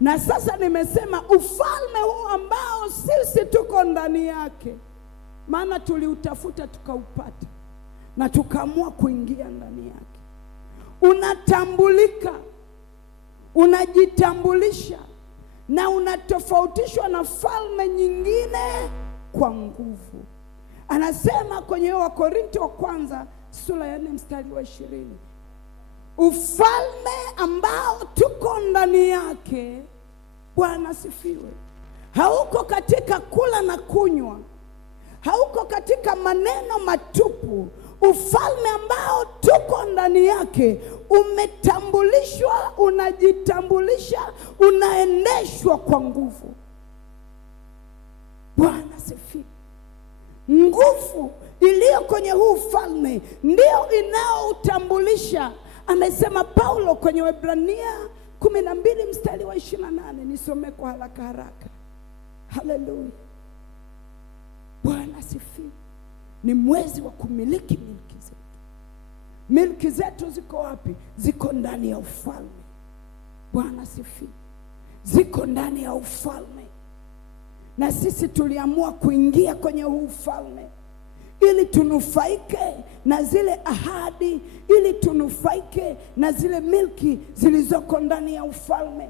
Na sasa nimesema ufalme huu ambao sisi tuko ndani yake, maana tuliutafuta tukaupata na tukaamua kuingia ndani yake. Unatambulika, unajitambulisha na unatofautishwa na falme nyingine kwa nguvu. Anasema kwenye Wakorintho wa kwanza sura ya 4 mstari wa 20, ufalme ambao tuko ndani yake, Bwana sifiwe, hauko katika kula na kunywa, hauko katika maneno matupu. Ufalme ambao tuko ndani yake umetambulishwa, unajitambulisha, unaendeshwa kwa nguvu. Bwana sifiwe. Nguvu iliyo kwenye huu ufalme ndio inaoutambulisha. Amesema Paulo kwenye Waebrania 12 mstari wa 28. Nisome kwa haraka haraka. Haleluya. Bwana sifiwe. Ni mwezi wa kumiliki milki zetu. Milki zetu ziko wapi? Ziko ndani ya ufalme. Bwana sifiwe. Ziko ndani ya ufalme. Na sisi tuliamua kuingia kwenye huu ufalme ili tunufaike na zile ahadi, ili tunufaike na zile milki zilizoko ndani ya ufalme.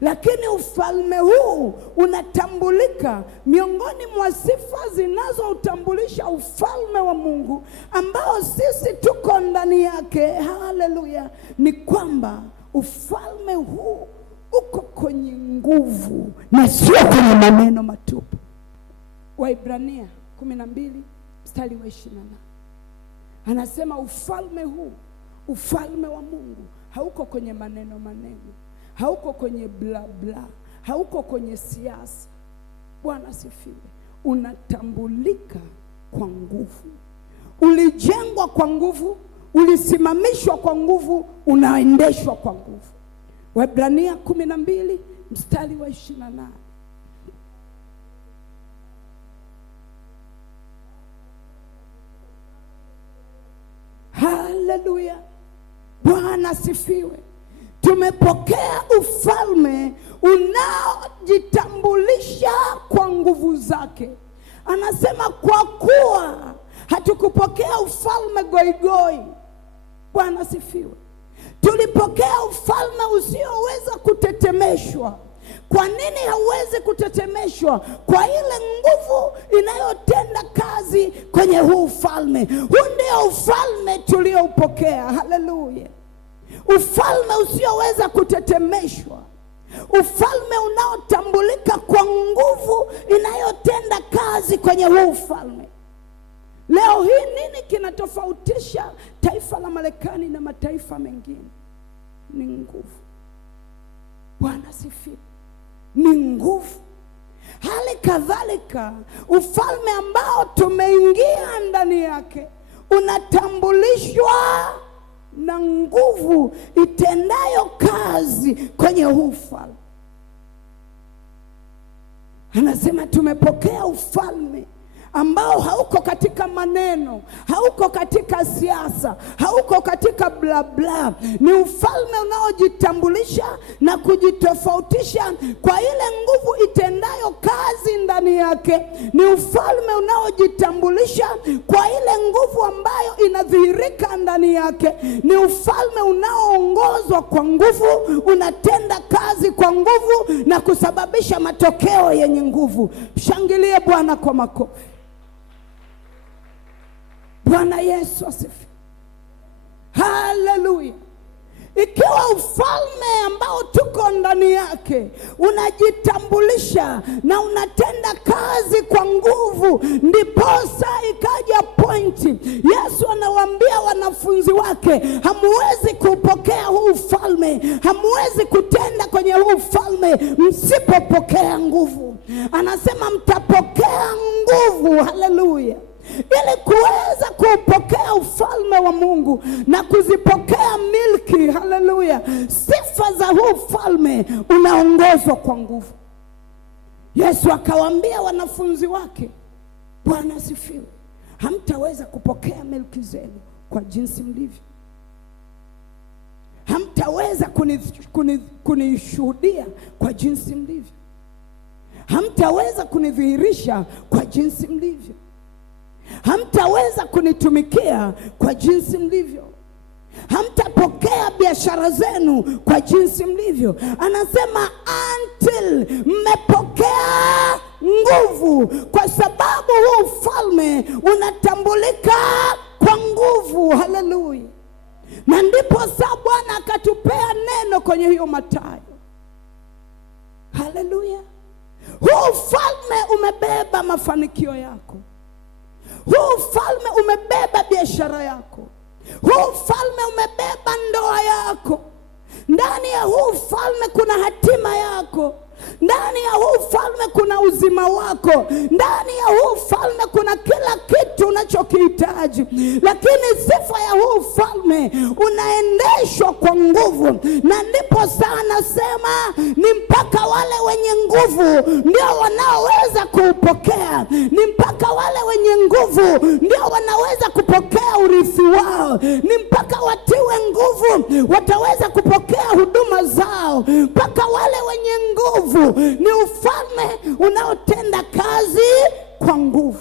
Lakini ufalme huu unatambulika, miongoni mwa sifa zinazoutambulisha ufalme wa Mungu ambao sisi tuko ndani yake, haleluya, ni kwamba ufalme huu uko kwenye nguvu na sio kwenye maneno matupu. Waebrania 12 mstari wa 28 anasema ufalme huu, ufalme wa Mungu hauko kwenye maneno, hauko kwenye bla bla, hauko kwenye siasa. Bwana sifiwe. Unatambulika kwa nguvu, ulijengwa kwa nguvu, ulisimamishwa kwa nguvu, unaendeshwa kwa nguvu. Waebrania 12 mstari wa 28. Haleluya. Bwana sifiwe. Tumepokea ufalme unaojitambulisha kwa nguvu zake. Anasema kwa kuwa hatukupokea ufalme goigoi. Bwana sifiwe. Tulipokea ufalme usioweza kutetemeshwa. Kwa nini hauwezi kutetemeshwa? Kwa ile nguvu inayotenda kazi kwenye huu ufalme. Huu ndio ufalme tulioupokea. Haleluya. Ufalme usioweza kutetemeshwa, ufalme unaotambulika kwa nguvu inayotenda kazi kwenye huu ufalme. Leo hii nini kinatofautisha taifa la Marekani na mataifa mengine? Ni nguvu. Bwana sifiwe. Ni nguvu. Hali kadhalika ufalme ambao tumeingia ndani yake unatambulishwa na nguvu itendayo kazi kwenye huu ufalme. Anasema tumepokea ufalme ambao hauko katika maneno, hauko katika siasa, hauko katika bla bla. Ni ufalme unaojitambulisha na kujitofautisha kwa ile nguvu itendayo kazi ndani yake. Ni ufalme unaojitambulisha kwa ile nguvu ambayo inadhihirika ndani yake. Ni ufalme unaoongozwa kwa nguvu, unatenda kazi kwa nguvu na kusababisha matokeo yenye nguvu. Shangilie Bwana kwa makofi. Bwana Yesu asifiwe. Haleluya. Ikiwa ufalme ambao tuko ndani yake unajitambulisha na unatenda kazi kwa nguvu, ndiposa ikaja pointi. Yesu anawaambia wanafunzi wake, hamuwezi kupokea huu ufalme, hamuwezi kutenda kwenye huu ufalme msipopokea nguvu. Anasema mtapokea nguvu. Haleluya. Ili kuweza kupokea ufalme wa Mungu na kuzipokea milki, haleluya, sifa za huu ufalme unaongozwa kwa nguvu. Yesu akawaambia wanafunzi wake, Bwana asifiwe, hamtaweza kupokea milki zenu kwa jinsi mlivyo. hamtaweza kunishuhudia kwa jinsi mlivyo. Hamtaweza kunidhihirisha kwa jinsi mlivyo. Hamtaweza kunitumikia kwa jinsi mlivyo. Hamtapokea biashara zenu kwa jinsi mlivyo. Anasema until mmepokea nguvu, kwa sababu huu ufalme unatambulika kwa nguvu. Haleluya. Na ndipo sasa Bwana akatupea neno kwenye hiyo Mathayo. Haleluya. Huu ufalme umebeba mafanikio yako. Huu ufalme umebeba biashara yako. Huu ufalme umebeba ndoa yako. Ndani ya huu ufalme kuna hatima yako. Ndani ya huu ufalme kuna uzima wako. Ndani ya huu ufalme kuna kila kitu unachokihitaji. Lakini sifa ya huu ufalme, unaendeshwa kwa nguvu. Na ndipo sana sema ni mpaka wale wenye nguvu ndio wanaoweza kuupokea. Ni mpaka wale wenye nguvu ndio wanaweza kupokea urithi wao. Ni mpaka watiwe nguvu wataweza kupokea huduma zao. Mpaka wale wenye nguvu. Ni ufalme unaotenda kazi kwa nguvu.